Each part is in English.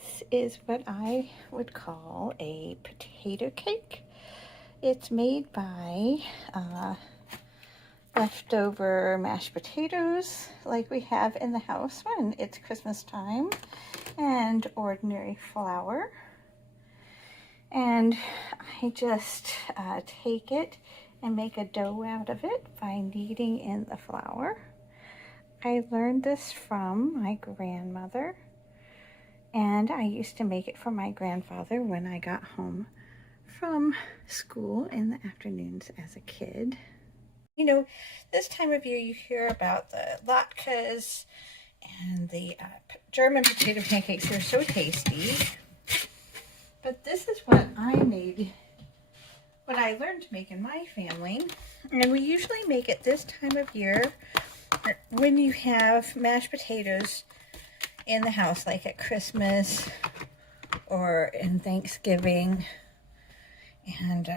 This is what I would call a potato cake. It's made by leftover mashed potatoes like we have in the house when it's Christmas time, and ordinary flour. And I just take it and make a dough out of it by kneading in the flour. I learned this from my grandmother, and I used to make it for my grandfather when I got home from school in the afternoons as a kid. You know, this time of year you hear about the latkes and the German potato pancakes. They're so tasty. But this is what I made, what I learned to make in my family. And we usually make it this time of year when you have mashed potatoes in the house, like at Christmas or in Thanksgiving. And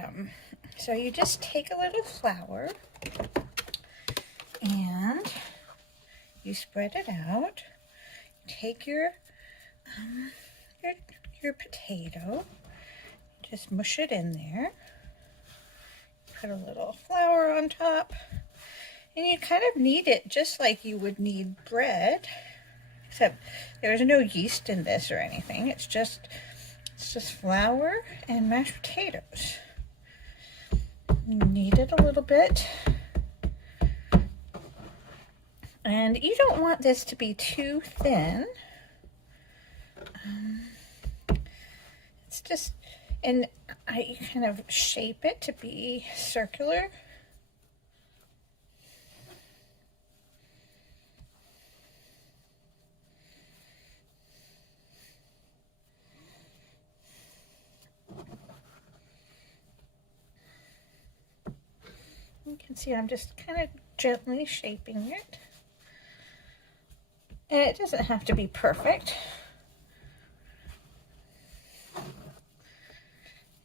so you just take a little flour and you spread it out. Take your potato, just mush it in there. Put a little flour on top, and you kind of knead it just like you would knead bread, except there's no yeast in this or anything. It's just flour and mashed potatoes. Knead it a little bit. And you don't want this to be too thin. It's just, and I kind of shape it to be circular. You can see I'm just kind of gently shaping it. And it doesn't have to be perfect.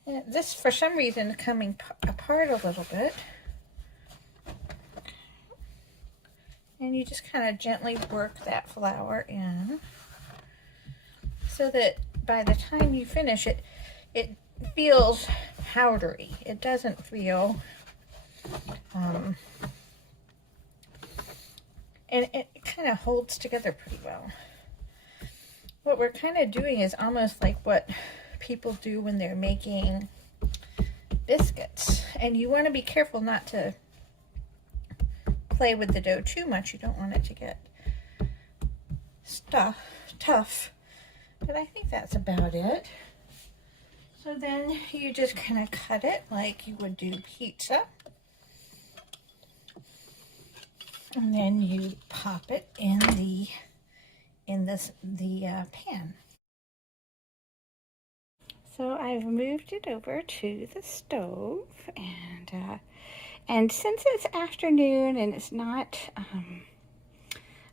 And this, for some reason, is coming apart a little bit. And you just kind of gently work that flour in so that by the time you finish it, it feels powdery. It doesn't feel and it kind of holds together pretty well. What we're kind of doing is almost like what people do when they're making biscuits. And you want to be careful not to play with the dough too much. You don't want it to get tough. But I think that's about it. So then you just kind of cut it like you would do pizza. And then you pop it in the pan. So I've moved it over to the stove, and since it's afternoon and it's not,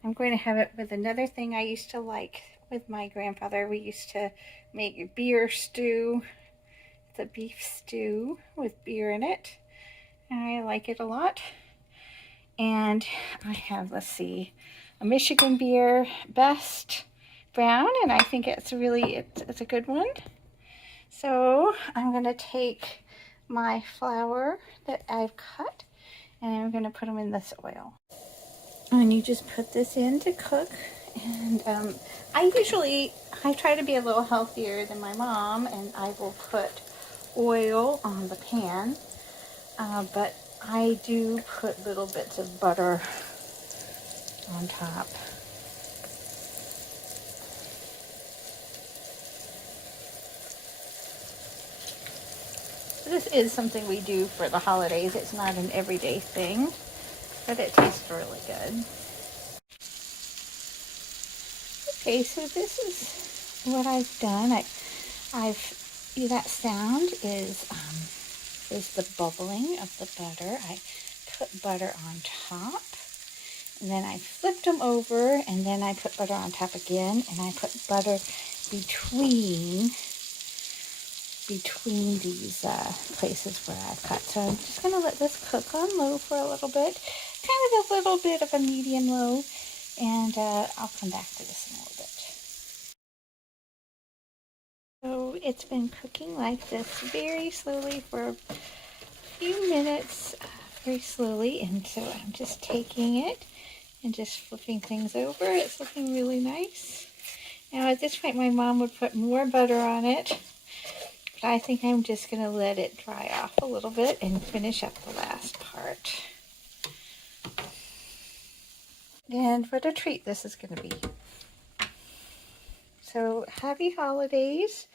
I'm going to have it with another thing I used to like with my grandfather. We used to make beer stew. It's a beef stew with beer in it, and I like it a lot. And I have, let's see, a Michigan beer, Best Brown, and I think it's a good one. So I'm going to take my flour that I've cut, and I'm going to put them in this oil. And you just put this in to cook. And I try to be a little healthier than my mom, and I will put oil on the pan, but I do put little bits of butter on top. This is something we do for the holidays. It's not an everyday thing, but it tastes really good. Okay, so this is what I've done. That sound is the bubbling of the butter. I put butter on top, and then I flipped them over, and then I put butter on top again, and I put butter between these places where I've cut. So I'm just going to let this cook on low for a little bit, kind of a little bit of a medium low, and I'll come back to this in a little bit. So it's been cooking like this very slowly for a few minutes, very slowly, and so I'm just taking it and just flipping things over. It's looking really nice. Now at this point my mom would put more butter on it, but I think I'm just going to let it dry off a little bit and finish up the last part. And what a treat this is going to be. So happy holidays,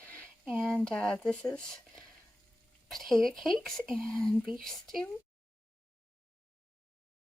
and this is potato cakes and beef stew.